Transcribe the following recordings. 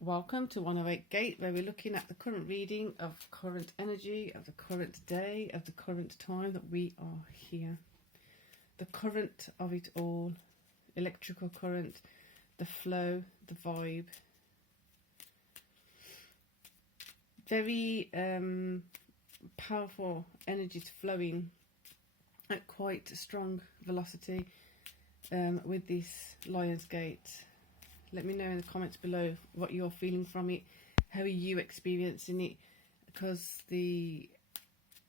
Welcome to 108 Gate, where we're looking at the current reading of current energy, of the current day, of the current time that we are here. The current of it all, electrical current, the flow, the vibe. Very powerful energies flowing at quite strong velocity with this Lion's Gate. Let me know in the comments below what you're feeling from it. How are you experiencing it? Because the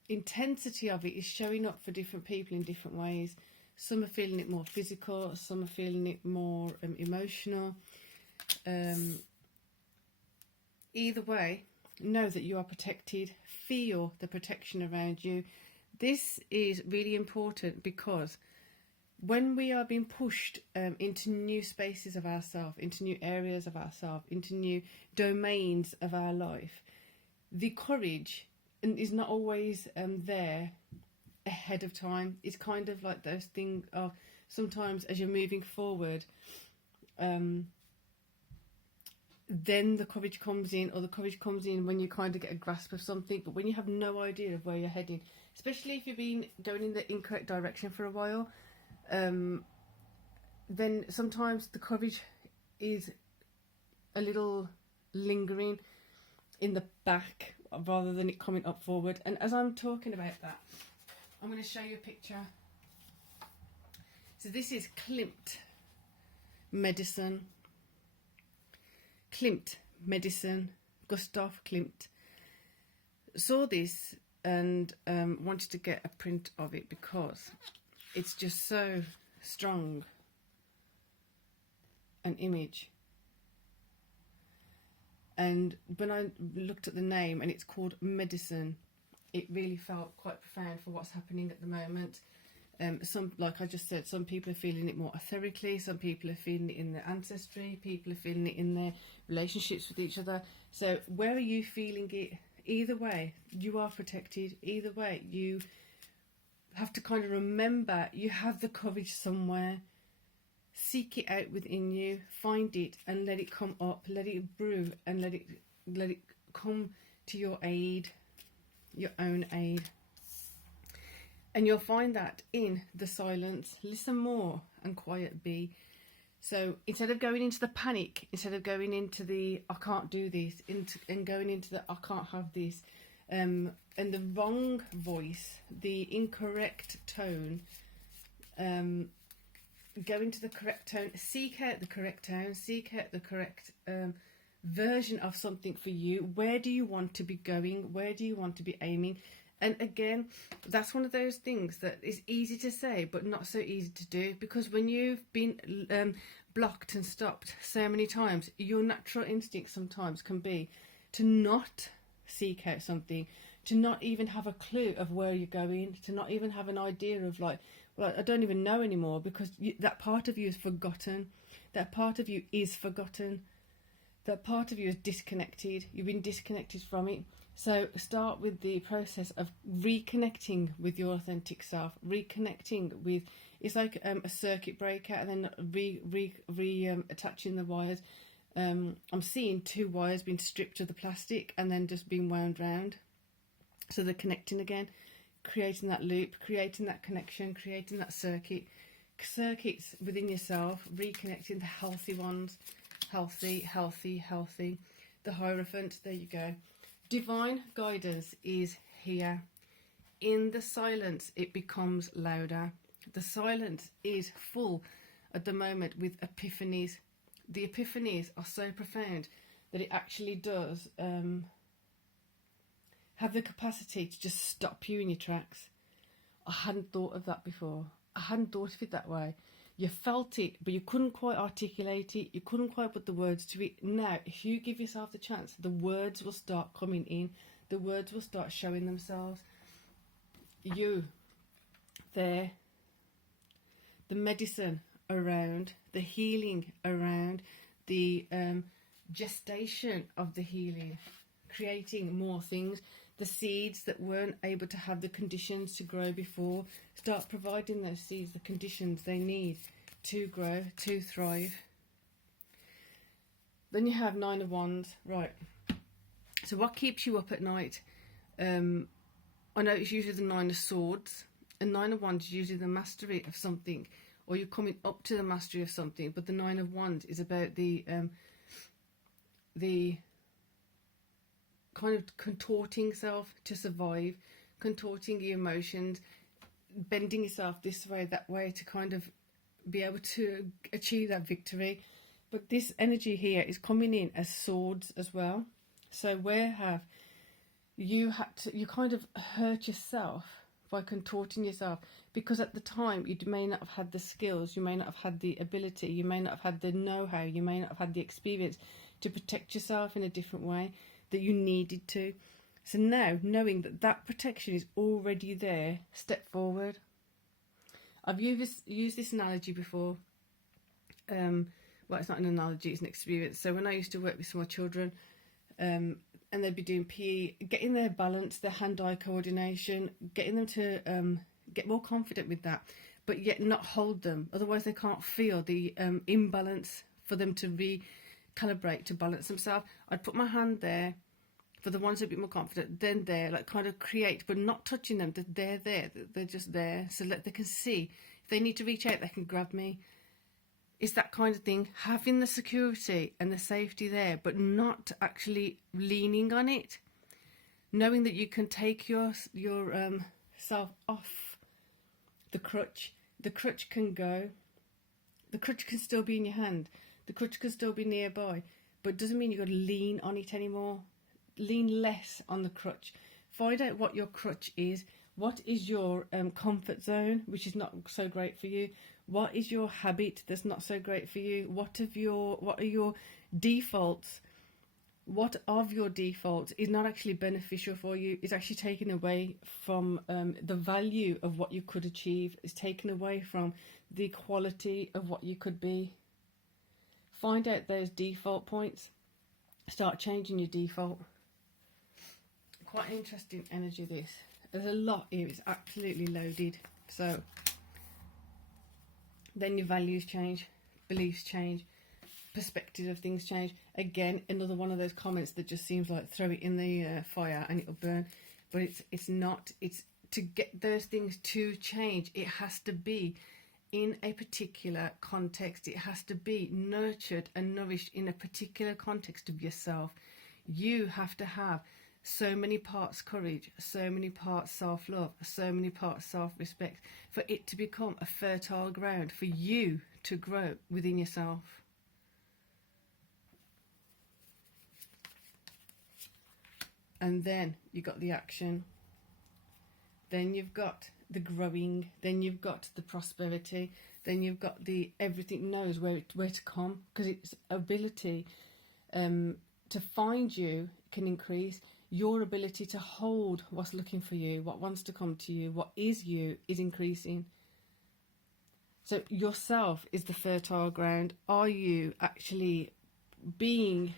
intensity of it is showing up for different people in different ways. Some are feeling it more physical, some are feeling it more emotional. Either way, know that you are protected. Feel the protection around you. This is really important because when we are being pushed into new spaces of ourselves, into new areas of ourselves, into new domains of our life, the courage is not always there ahead of time. It's kind of like those things of sometimes as you're moving forward, then the courage comes in, or the courage comes in when you kind of get a grasp of something. But when you have no idea of where you're heading, especially if you've been going in the incorrect direction for a while, then sometimes the courage is a little lingering in the back rather than it coming up forward. And as I'm talking about that, I'm going to show you a picture. So this is Klimt medicine. Klimt medicine, Gustav Klimt. Saw this and wanted to get a print of it because it's just so strong an image. And when I looked at the name and it's called medicine, it really felt quite profound for what's happening at the moment. Some, like I just said, some people are feeling it more etherically, some people are feeling it in their ancestry, people are feeling it in their relationships with each other. So where are you feeling it? Either way, you are protected. Either way, you have to kind of remember you have the courage somewhere. Seek it out within you, find it and let it come up, let it brew and let it come to your aid, your own aid. And you'll find that in the silence. Listen more and quiet be. So instead of going into the panic, instead of going into the I can't do this, and going into the I can't have this, and the wrong voice, the incorrect tone, go into the correct tone, seek out the correct tone, seek out the correct version of something for you. Where do you want to be going? Where do you want to be aiming? And again, that's one of those things that is easy to say but not so easy to do, because when you've been blocked and stopped so many times, your natural instinct sometimes can be to not seek out something, to not even have a clue of where you're going, to not even have an idea of like, well, I don't even know anymore, because that part of you is forgotten. That part of you is forgotten. That part of you is disconnected. You've been disconnected from it. So start with the process of reconnecting with your authentic self, reconnecting with, it's like a circuit breaker, and then attaching the wires. I'm seeing 2 wires being stripped of the plastic and then just being wound round. So they're connecting again, creating that loop, creating that connection, creating that circuits within yourself, reconnecting the healthy ones, healthy. The Hierophant, there you go. Divine guidance is here. In the silence, it becomes louder. The silence is full at the moment with epiphanies. The epiphanies are so profound that it actually does have the capacity to just stop you in your tracks. I hadn't thought of that before. I hadn't thought of it that way. You felt it, but you couldn't quite articulate it. You couldn't quite put the words to it. Now, if you give yourself the chance, the words will start coming in. The words will start showing themselves. You, there, the medicine around, the healing around, the gestation of the healing, creating more things. The seeds that weren't able to have the conditions to grow before, start providing those seeds the conditions they need to grow, to thrive. Then you have Nine of Wands, right? So what keeps you up at night? I know it's usually the Nine of Swords, and Nine of Wands is usually the mastery of something, or you're coming up to the mastery of something. But the Nine of Wands is about the kind of contorting self to survive, contorting your emotions, bending yourself this way, that way, to kind of be able to achieve that victory. But this energy here is coming in as swords as well. So where have you had to, you kind of hurt yourself by contorting yourself, because at the time you may not have had the skills, you may not have had the ability, you may not have had the know-how, you may not have had the experience to protect yourself in a different way that you needed to. So now, knowing that that protection is already there, step forward. I've used this analogy before. Well, it's not an analogy, it's an experience. So when I used to work with small children, and they'd be doing PE, getting their balance, their hand-eye coordination, getting them to get more confident with that, but yet not hold them. Otherwise they can't feel the imbalance for them to recalibrate, to balance themselves. I'd put my hand there for the ones that are a bit more confident, then there, like kind of create, but not touching them, that they're there, that they're just there, so that they can see. If they need to reach out, they can grab me. It's that kind of thing, having the security and the safety there, but not actually leaning on it. Knowing that you can take your self off the crutch. The crutch can go. The crutch can still be in your hand. The crutch can still be nearby, but it doesn't mean you've got to lean on it anymore. Lean less on the crutch. Find out what your crutch is. What is your comfort zone, which is not so great for you? What is your habit that's not so great for you? What are your defaults? What of your defaults is not actually beneficial for you? Is actually taken away from the value of what you could achieve. Is taken away from the quality of what you could be. Find out those default points. Start changing your default. Quite an interesting energy, this. There's a lot here. It's absolutely loaded. So then your values change, beliefs change, perspective of things change. Again, another one of those comments that just seems like throw it in the fire and it'll burn. But it's not. It's to get those things to change. It has to be in a particular context. It has to be nurtured and nourished in a particular context of yourself. You have to have so many parts courage, so many parts self-love, so many parts self-respect, for it to become a fertile ground for you to grow within yourself. And then you've got the action. Then you've got the growing. Then you've got the prosperity. Then you've got the everything knows where to come, because its ability to find you can increase. Your ability to hold what's looking for you, what wants to come to you, what is you, is increasing. So yourself is the fertile ground. Are you actually being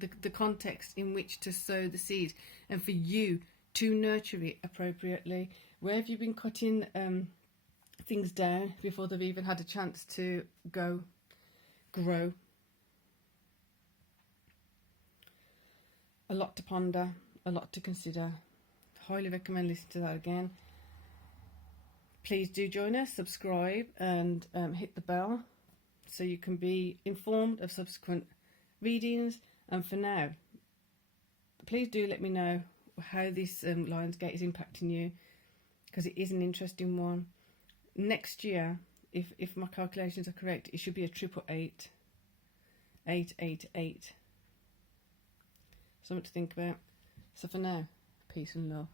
the context in which to sow the seed and for you to nurture it appropriately? Where have you been cutting things down before they've even had a chance to grow? A lot to ponder, a lot to consider. Highly recommend listening to that again. Please do join us, subscribe and hit the bell so you can be informed of subsequent readings. And for now, please do let me know how this Lionsgate is impacting you, because it is an interesting one. Next year, if my calculations are correct, it should be a 888. 888. Something to think about. So for now, peace and love.